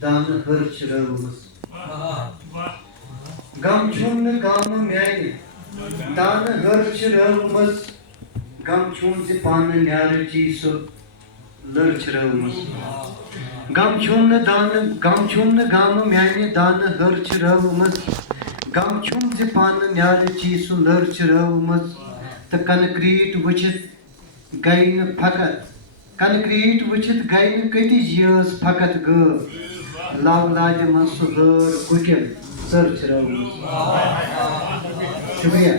दान हर्च रवमस गम छुन गाम म्याने दान हर्च रवमस गम छुन से पान न्यार चीसो लर्च रवमस गम छुन गाम म्याने दान हर्च रवमस गम छुन से पान न्यार चीसो लर्च रवमस त कंक्रीट वचित गई न फकत कंक्रीट वचित गई न कति यस फकत ग लव लाज मन सुहर कुकिल सर्च रवमस शुक्रिया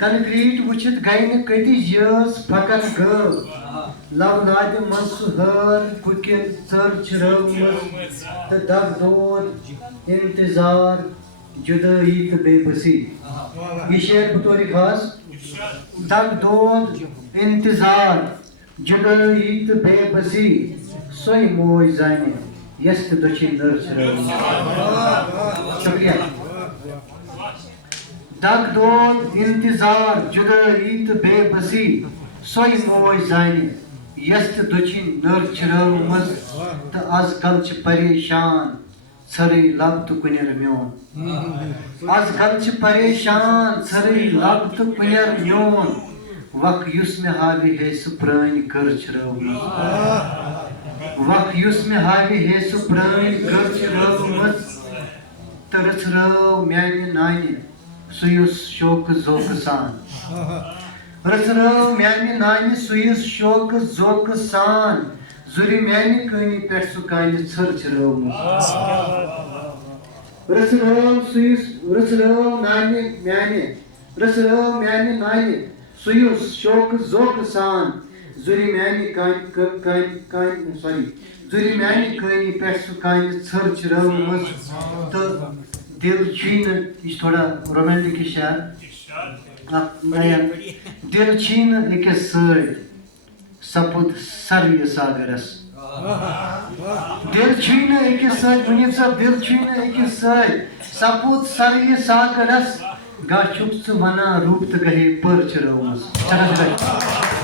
कंक्रीट वचित गई न कति यस फकत ग लव लाज मन सुहर कुकिल सर्च रवमस त दग दोद इंतजार जुदाई तो बेबसी ये शेर बतौर खास दग दोद इंतजार जुदाई तो बेबसी सोई मोय जाने यस्त दक्षिण दर्श शुक्रिया दग दोद इंतजार जुदाई तो बेबसी सोई मोय जाने यस्त दक्षिण दर्श रवमस तो आजकल च परेशान सरे लब तो कुनर म्योन आजकल च परेशान सरे लब तो कुनर म्योन वक युस में हावी है सुप्राइन कर्च रवमस वक युस में हावी है सुप्राइन कर्च रवमस तरस रव म्याने नाने सुयुस शोक जोक सान रस रव म्याने नाने सुयुस शोक जोक सान जुरी म्याने कनी पेट सुकाने छर्च रवमस रस रव नाने म्याने रस रव म्याने नाने सुयुस शोक जोक सान जुरी म्याने जुरी म्याने कनी पेट सुकाने छर्च रवमस तो दिल छीन इस थोड़ा रोमांटिक शायर दिल छीन एक सर सपुत सरय सागरस दिल छीन एक सर मुनीब साहब दिल छीन एक सर सपुत सरय सागरस गा छुप वना रूप तो गहे पर्च रवमस